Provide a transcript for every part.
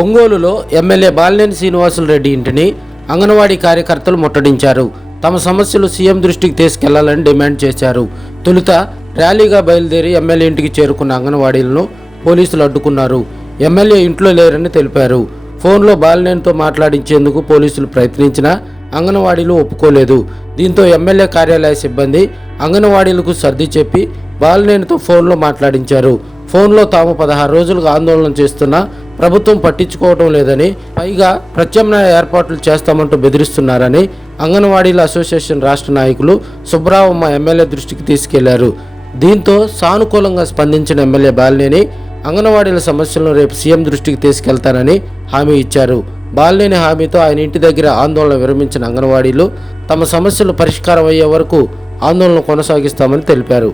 ఒంగోలులో ఎమ్మెల్యే బాలినేని శ్రీనివాసులు రెడ్డి ఇంటిని అంగన్వాడీ కార్యకర్తలు ముట్టడించారు. తమ సమస్యలు సీఎం దృష్టికి తీసుకెళ్ళాలని డిమాండ్ చేశారు. తొలుత ర్యాలీగా బయలుదేరి ఎమ్మెల్యే ఇంటికి చేరుకున్న అంగన్వాడీలను పోలీసులు అడ్డుకున్నారు. ఎమ్మెల్యే ఇంట్లో లేరని తెలిపారు. ఫోన్లో బాలినేనితో మాట్లాడించేందుకు పోలీసులు ప్రయత్నించినా అంగన్వాడీలు ఒప్పుకోలేదు. దీంతో ఎమ్మెల్యే కార్యాలయ సిబ్బంది అంగన్వాడీలకు సర్ది చెప్పి బాలినేనితో ఫోన్లో మాట్లాడించారు. ఫోన్లో తాము పదహారు రోజులుగా ఆందోళన చేస్తున్నా ప్రభుత్వం పట్టించుకోవడం లేదని పైగా ప్రత్యామ్నాయ ఏర్పాట్లు చేస్తామంటూ బెదిరిస్తున్నారని అంగన్వాడీల అసోసియేషన్ రాష్ట్ర నాయకులు సుబ్రావమ్మ ఎమ్మెల్యే దృష్టికి తీసుకెళ్ళారు. దీంతో సానుకూలంగా స్పందించిన ఎమ్మెల్యే బాలినేని అంగన్వాడీల సమస్యలను రేపు సీఎం దృష్టికి తీసుకెళ్తానని హామీ ఇచ్చారు. బాలినేని హామీతో ఆయన ఇంటి దగ్గర ఆందోళన విరమించిన అంగన్వాడీలు తమ సమస్యలు పరిష్కారం అయ్యే వరకు ఆందోళన కొనసాగిస్తామని తెలిపారు.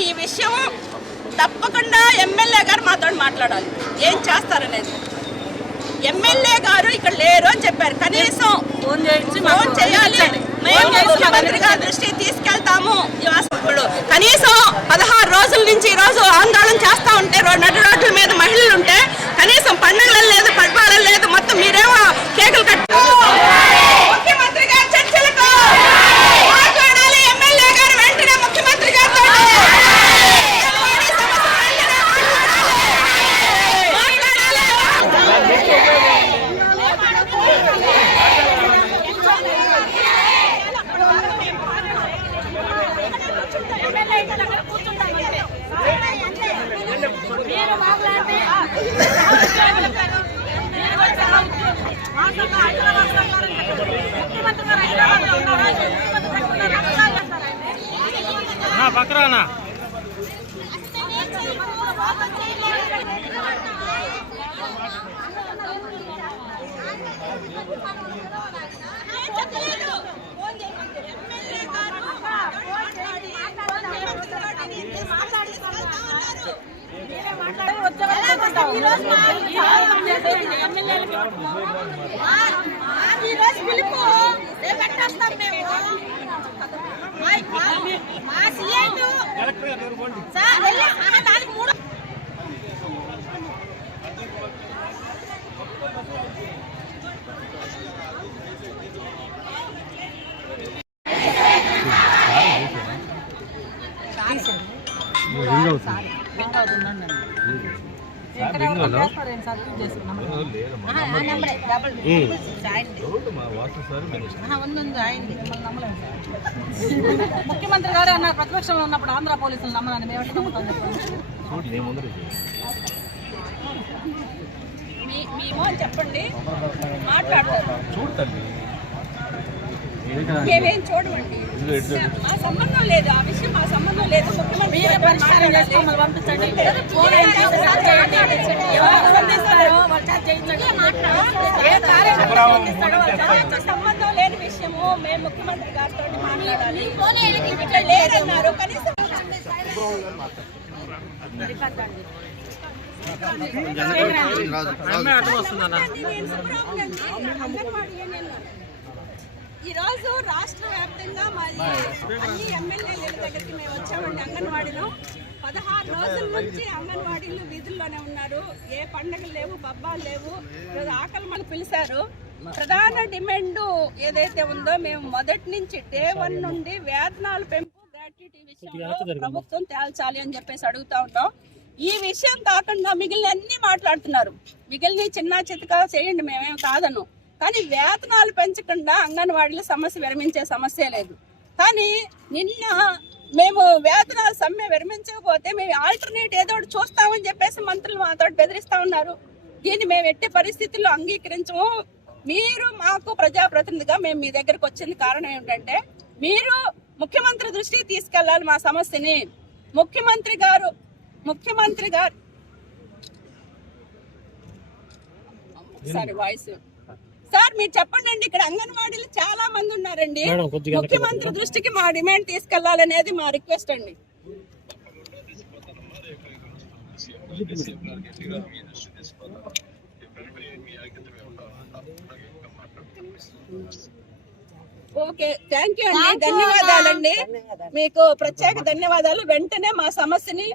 ఈ విషయం తప్పకుండా ఎమ్మెల్యే గారు మాతో మాట్లాడాలి. ఏం చేస్తారనేది. ఎమ్మెల్యే గారు ఇక్కడ లేరు అని చెప్పారు. కనీసం ఫోన్ చేయాలి. మేము ముఖ్యమంత్రి గారి దృష్టికి తీసుకెళ్తాము. ఇప్పుడు కనీసం పదహారు రోజుల నుంచి ఈ రోజు ఆందోళన చేస్తా ఉంటే రో- నడు రోడ్ల మీద మహిళలు ఉంటే కనీసం పండుగలు లేదు పరిపాలన లేదు మొత్తం మీరేమో కేకులు కట్టు ముఖ్యమంత్రి గారు చర్చలకు మాట్లాడాలి ఎమ్మెల్యే గారు వెంటనే ముఖ్యమంత్రి గారితో నా ఈరోజు పిలుపు రేపు పెట్టేస్తాం మేము మా సీఎం సార్ వెళ్ళి ఆహా, దానికి మూడు. ముఖ్యమంత్రి గారు అన్నారు ప్రతిపక్షంలో ఉన్నప్పుడు ఆంధ్ర పోలీసులు నమ్మనని మేము నమ్ముతాం చెప్పండి. మాట్లాడతారు. మేమేం చూడమండి మా సంబంధం లేదు ఆ విషయం మా సంబంధం లేదు సంబంధం లేని విషయము మేము ముఖ్యమంత్రి గారితో మాట్లాడాలి ఇట్లా లేరన్నారు కనీసం అమ్మాయి అడ్డం వస్తుందన్న నేను శుభ్రంగా అండి, అంగన్వాడీ యూనియన్లో. ఈ రోజు రాష్ట్ర వ్యాప్తంగా మరి అన్ని ఎమ్మెల్యేల దగ్గరికి మేము వచ్చామండి అంగన్వాడీలో. పదహారు రోజుల నుంచి అంగన్వాడీలు వీధుల్లోనే ఉన్నారు. ఏ పండగలు లేవు బబ్బాలు లేవు. ఈరోజు ఆకలి మనకు పిలిచారు. ప్రధాన డిమాండ్ ఏదైతే ఉందో మేము మొదటి నుంచి డే వన్ నుండి వేతనాలు పెంపు గ్రాట్యుటీ విషయంలో ప్రభుత్వం తేల్చాలి అని చెప్పేసి అడుగుతా ఉంటాం ఈ విషయం కాకుండా మిగిలిన అన్ని మాట్లాడుతున్నారు. మిగిలిన చిన్న చితక చేయండి మేమేం కాదను కానీ వేతనాలు పెంచకుండా అంగన్వాడీల సమస్య విరమించే సమస్య లేదు. కానీ నిన్న మేము వేతనాలు సమ్మె విరమించకపోతే మేము ఆల్టర్నేట్ ఏదో ఒకటి చూస్తామని చెప్పేసి మంత్రులు మాతో బెదిరిస్తా ఉన్నారు. దీన్ని మేము ఎట్టి పరిస్థితుల్లో అంగీకరించము. మీరు మాకు ప్రజాప్రతినిధిగా మేము మీ దగ్గరకు వచ్చింది కారణం ఏమిటంటే మీరు ముఖ్యమంత్రి దృష్టికి తీసుకెళ్ళాలి మా సమస్యని. ముఖ్యమంత్రి గారు ముఖ్యమంత్రి గారు. సారీ వాయిస్ సార్ మీరు చెప్పండి అండి ఇక్కడ అంగన్వాడీలు చాలా మంది ఉన్నారండి. ముఖ్యమంత్రి దృష్టికి మా డిమాండ్ తీసుకెళ్ళాలనేది మా రిక్వెస్ట్ అండి. ఓకే థ్యాంక్ యూ అండి. ధన్యవాదాలండి. మీకు ప్రత్యేక ధన్యవాదాలు. వెంటనే మా సమస్యని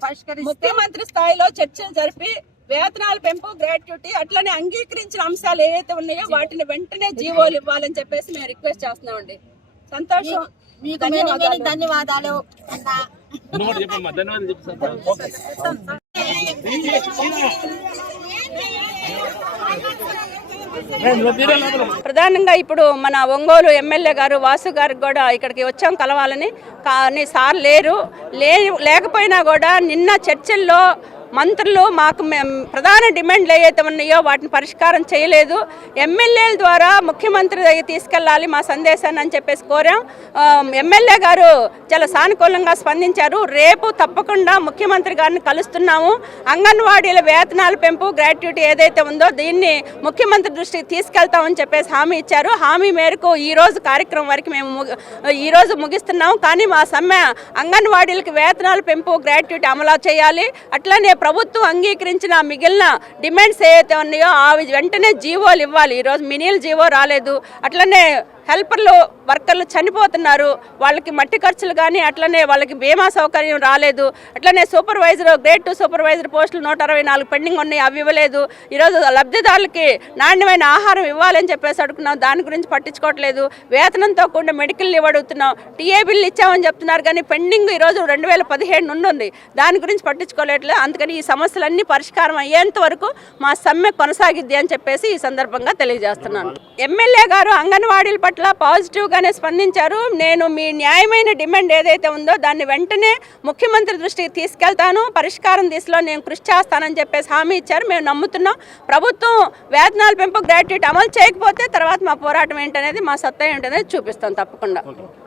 ముఖ్యమంత్రి స్థాయిలో చర్చలు జరిపి వేతనాల పెంపు గ్రాట్యుటీ అట్లనే అంగీకరించిన అంశాలు ఏవైతే ఉన్నాయో వాటిని వెంటనే జీవోలు ఇవ్వాలని చెప్పేసి మేము రిక్వెస్ట్ చేస్తున్నామండి. సంతోషం. మీకు ధన్యవాదాలు. అన్నా. చెప్పమ్మా ధన్యవాదాలు చెప్పు ప్రధానంగా ఇప్పుడు మన ఒంగోలు ఎమ్మెల్యే గారు వాసు గారికి కూడా ఇక్కడికి వచ్చాం కలవాలని. కానీ సార్ లేరు. లే లేకపోయినా కూడా నిన్న చర్చల్లో మంత్రులు మాకు ప్రధాన డిమాండ్లు ఏవైతే ఉన్నాయో వాటిని పరిష్కారం చేయలేదు. ఎమ్మెల్యేల ద్వారా ముఖ్యమంత్రి దగ్గర తీసుకెళ్ళాలి మా సందేశాన్ని అని చెప్పేసి కోరాం. ఎమ్మెల్యే గారు చాలా సానుకూలంగా స్పందించారు. రేపు తప్పకుండా ముఖ్యమంత్రి గారిని కలుస్తున్నాము. అంగన్వాడీల వేతనాల పెంపు గ్రాట్యుటీ ఏదైతే ఉందో దీన్ని ముఖ్యమంత్రి దృష్టికి తీసుకెళ్తామని చెప్పేసి హామీ ఇచ్చారు. హామీ మేరకు ఈ రోజు కార్యక్రమం వరకు మేము ముగి- ఈ రోజు కానీ మా సమ్మె అంగన్వాడీలకు వేతనాల పెంపు గ్రాట్యుటీ అమలు చేయాలి. అట్లనే ప్రభుత్వం అంగీకరించిన మిగిలిన డిమాండ్స్ ఏవైతే ఉన్నాయో ఆ వెంటనే జీవోలు ఇవ్వాలి. ఈరోజు మినిల్ జీవో రాలేదు. అట్లనే హెల్పర్లు వర్కర్లు చనిపోతున్నారు. వాళ్ళకి మట్టి ఖర్చులు కానీ అట్లనే వాళ్ళకి బీమా సౌకర్యం రాలేదు. అట్లనే సూపర్వైజర్ గ్రేడ్ టూ సూపర్వైజర్ పోస్టులు నూట అరవై నాలుగు పెండింగ్ ఉన్నాయి అవి ఇవ్వలేదు. ఈరోజు లబ్ధిదారులకి నాణ్యమైన ఆహారం ఇవ్వాలని చెప్పేసి అడుగుతున్నాం. దాని గురించి పట్టించుకోవట్లేదు. వేతనంతో కూడిన మెడికల్ లీవ్ అడుగుతున్నాం. టీఏ బిల్లు ఇచ్చామని చెప్తున్నారు కానీ పెండింగ్ ఈరోజు రెండు వేల పదిహేడు నుండి ఉంది దాని గురించి పట్టించుకోలేట్లేదు అందుకని ఈ సమస్యలన్నీ పరిష్కారం అయ్యేంత వరకు మా సమ్మె కొనసాగిద్ది అని చెప్పేసి ఈ సందర్భంగా తెలియజేస్తున్నాను. ఎమ్మెల్యే గారు అంగన్వాడీలు అంగన్వాడీల పట్ల పాజిటివ్గానే స్పందించారు. నేను మీ న్యాయమైన డిమాండ్ ఏదైతే ఉందో దాన్ని వెంటనే ముఖ్యమంత్రి దృష్టికి తీసుకెళ్తాను. పరిష్కారం దిశలో నేను కృషి చేస్తానని చెప్పేసి హామీ ఇచ్చారు. మేము నమ్ముతున్నాం. ప్రభుత్వం వేతనాల పెంపు గ్రాట్యుటీ అమలు చేయకపోతే తర్వాత మా పోరాటం ఏంటనేది మా సత్తా ఏంటనేది చూపిస్తాం తప్పకుండా.